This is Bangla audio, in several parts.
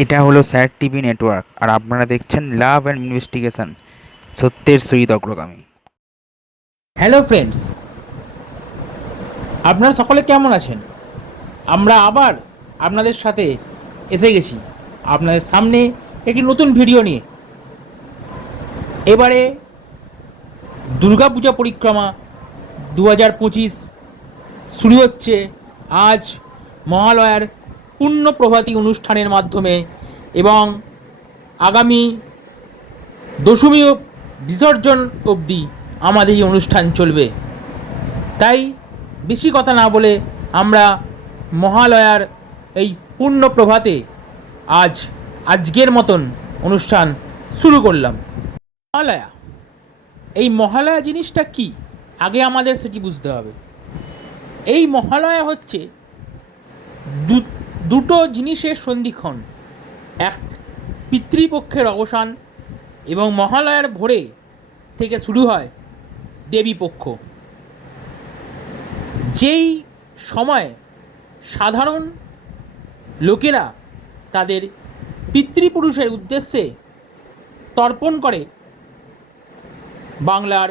এটা হলো স্যার টিভি নেটওয়ার্ক, আর আপনারা দেখছেন লাভ অ্যান্ড ইনভেস্টিগেশন, সত্যের সহিত অগ্রগামী। হ্যালো ফ্রেন্ডস, আপনারা সকলে কেমন আছেন? আমরা আবার আপনাদের সাথে এসে গেছি, আপনাদের সামনে একটি নতুন ভিডিও নিয়ে। এবারে দুর্গাপূজা পরিক্রমা দু হাজার পঁচিশ শুরু হচ্ছে আজ মহালয়ার পূর্ণ প্রভাতী অনুষ্ঠানের মাধ্যমে এবং আগামী দশমী বিসর্জন অবধি আমাদের এই অনুষ্ঠান চলবে। তাই বেশি কথা না বলে আমরা মহালয়ার এই পূর্ণ প্রভাতে আজ আজকের মতন অনুষ্ঠান শুরু করলাম। মহালয়া, এই মহালয়া জিনিসটা কি? আগে আমাদের সেটি বুঝতে হবে। এই মহালয়া হচ্ছে দু- দুটো জিনিসের সন্ধিক্ষণ। এক, পিতৃপক্ষের অবসান এবং মহালয়ার ভোরে থেকে শুরু হয় দেবীপক্ষ। যেই সময় সাধারণ লোকেরা তাদের পিতৃপুরুষের উদ্দেশ্যে তর্পণ করে, বাংলার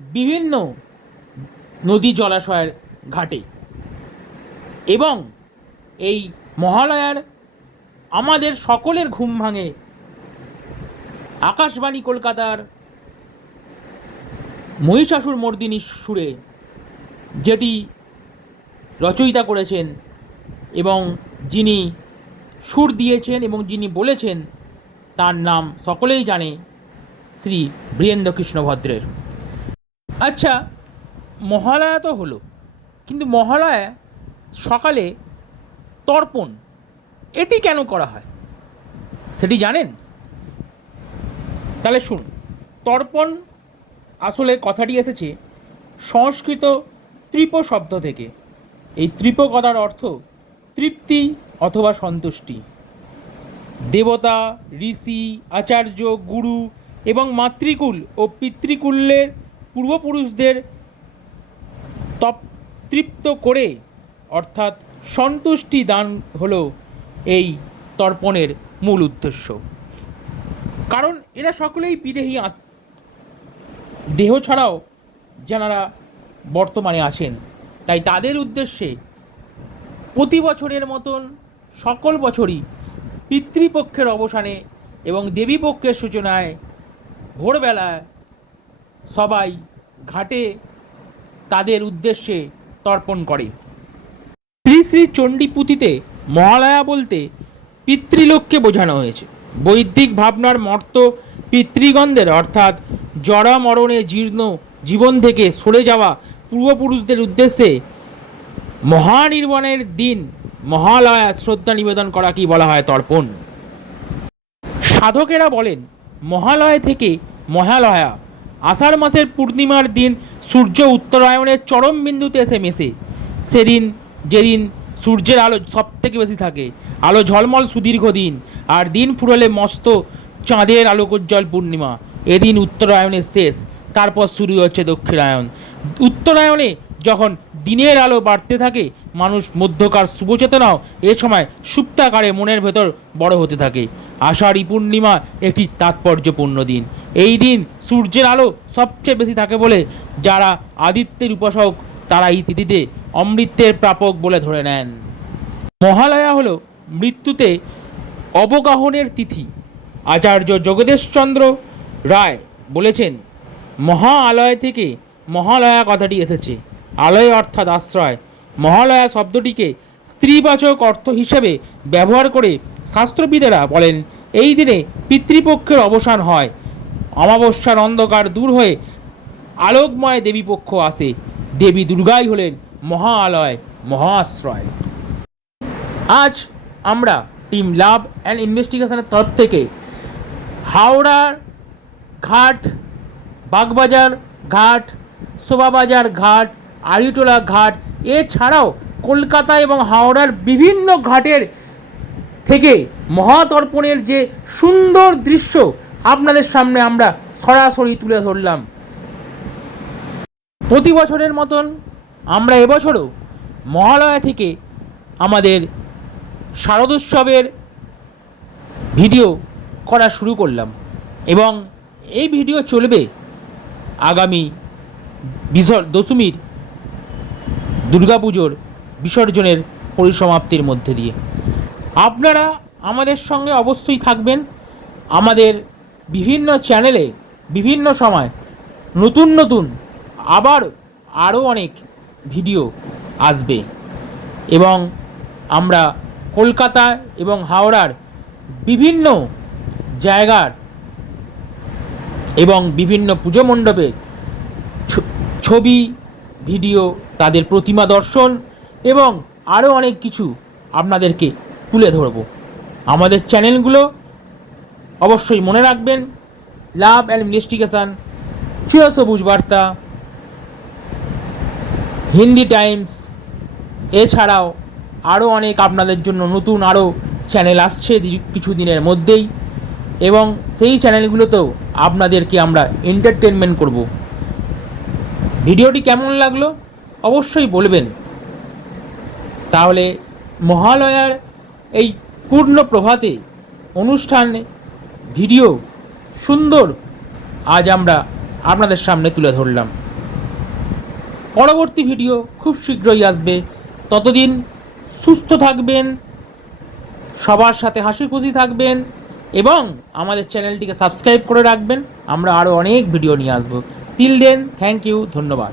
বিভিন্ন নদী জলাশয়ের ঘাটে এবং এই মহালয়ার আমাদের সকলের ঘুম ভাঙে। আকাশবাণী কলকাতার মহিষাসুর মর্দিনী সুরে, যেটি রচয়িতা করেছেন এবং যিনি সুর দিয়েছেন এবং যিনি বলেছেন, তার নাম সকলেই জানে শ্রী বীরেন্দ্র কৃষ্ণ ভদ্রের। আচ্ছা মহালয়া তো হলো, কিন্তু মহালয়া সকালে তর্পণ, এটি কেন করা হয়? সেটি জানেন? তাহলে শুনুন, তর্পণ আসলে কথাটি এসেছে সংস্কৃত ত্রিপ শব্দ থেকে। এই ত্রিপ কথার অর্থ তৃপ্তি অথবা সন্তুষ্টি। দেবতা, ঋষি, আচার্য, গুরু এবং মাতৃকুল ও পিতৃকুল্যের পূর্বপুরুষদের তপ তৃপ্ত করে অর্থাৎ সন্তুষ্টি দান হলো এই তর্পণের মূল উদ্দেশ্য। কারণ এরা সকলেই বিদেহী দেহ ছাড়াও যারা বর্তমানে আছেন, তাই তাদের উদ্দেশ্যে প্রতি বছরের মতন সকল বছরই পিতৃপক্ষের অবসানে এবং দেবীপক্ষের সূচনায় ভোরবেলায় সবাই ঘাটে তাদের উদ্দেশ্যে তর্পণ করে। শ্রী চণ্ডীপুঁথিতে মহালয়া বলতে পিতৃলোককে বোঝানো হয়েছে। বৈদিক ভাবনার মর্ত পিতৃগণদের, অর্থাৎ জরা মরণে জীর্ণ জীবন থেকে সরে যাওয়া পূর্বপুরুষদের উদ্দেশ্যে মহানির্বাণের দিন মহালয়া শ্রদ্ধা নিবেদন করাকেই বলা হয় তর্পণ। সাধকেরা বলেন, মহালয়া থেকে মহালয়া, আষাঢ় মাসের পূর্ণিমার দিন সূর্য উত্তরায়ণের চরম বিন্দুতে এসে মেশে। সেদিন যেদিন সূর্যের আলো সব থেকে বেশি থাকে, আলো ঝলমল সুদীর্ঘ দিন, আর দিন ফুরলে মস্ত চাঁদের আলোকোজ্জ্বল পূর্ণিমা। এদিন উত্তরায়ণের শেষ, তারপর শুরু হচ্ছে দক্ষিণায়ন উত্তরায়ণে যখন দিনের আলো বাড়তে থাকে, মানুষ মধ্যকার শুভচেতনাও এ সময় সুপ্তাকারে মনের ভেতর বড় হতে থাকে। আষাঢ়ী পূর্ণিমা একটি তাৎপর্যপূর্ণ দিন। এই দিন সূর্যের আলো সবচেয়ে বেশি থাকে বলে যারা আদিত্যের উপাসক তারা এই তিথিতে অমৃতের প্রাপক বলে ধরে নেন। মহালয়া হল মৃত্যুতে অবগাহনের তিথি। আচার্য জগদীশচন্দ্র রায় বলেছেন মহা আলয় থেকে মহালয়া কথাটি এসেছে। আলয় অর্থাৎ আশ্রয়। মহালয়া শব্দটিকে স্ত্রীবাচক অর্থ হিসেবে ব্যবহার করে শাস্ত্রবিদেরা বলেন, এই দিনে পিতৃপক্ষের অবসান হয়। অমাবস্যার অন্ধকার দূর হয়ে আলোকময় দেবীপক্ষ আসে। দেবী দুর্গাই হলেন মহা আলয় মহা আশ্রয় আজ আমরা টিম লাভ অ্যান্ড ইনভেস্টিগেশনের তরফ থেকে হাওড়ার ঘাট, বাগবাজার ঘাট, শোভাবাজার ঘাট আড়িটোলা ঘাট, এছাড়াও কলকাতা এবং হাওড়ার বিভিন্ন ঘাটের থেকে মহাতর্পণের যে সুন্দর দৃশ্য আপনাদের সামনে আমরা সরাসরি তুলে ধরলাম। প্রতি বছরের মতন আমরা এবছরও মহালয়া থেকে আমাদের শারদোৎসবের ভিডিও করা শুরু করলাম এবং এই ভিডিও চলবে আগামী বিসর দশমীর দুর্গাপুজোর বিসর্জনের পরিসমাপ্তির মধ্যে দিয়ে। আপনারা আমাদের সঙ্গে অবশ্যই থাকবেন। আমাদের বিভিন্ন চ্যানেলে বিভিন্ন সময় নতুন নতুন আবার আরও অনেক ভিডিও আসবে। এবং আমরা কলকাতা এবং হাওড়ার বিভিন্ন জায়গার এবং বিভিন্ন পুজো মণ্ডপের ছবি, ভিডিও, তাদের প্রতিমা দর্শন এবং আরও অনেক কিছু আপনাদেরকে তুলে ধরব। আমাদের চ্যানেলগুলো অবশ্যই মনে রাখবেন। লাভ অ্যান্ড ইনভেস্টিগেশন চির সবুজ বার্তা। হিন্দি টাইমস, এছাড়াও আরও অনেক আপনাদের জন্য নতুন আরও চ্যানেল আসছে দি- কিছুদিনের মধ্যেই। এবং সেই চ্যানেলগুলোতেও আপনাদেরকে আমরা এন্টারটেনমেন্ট করব। ভিডিওটি কেমন লাগল অবশ্যই বলবেন। তাহলে মহালয়ার এই পূর্ণ প্রভাতে অনুষ্ঠানে, ভিডিও সুন্দর আজ আমরা আপনাদের সামনে তুলে ধরলাম। পরবর্তী ভিডিও খুব শীঘ্রই আসবে। ততদিন সুস্থ থাকবেন, সবার সাথে হাসি খুশি থাকবেন এবং আমাদের চ্যানেলটিকে সাবস্ক্রাইব করে রাখবেন। আমরা আরও অনেক ভিডিও নিয়ে আসব। তিল দেন থ্যাংক ইউ ধন্যবাদ।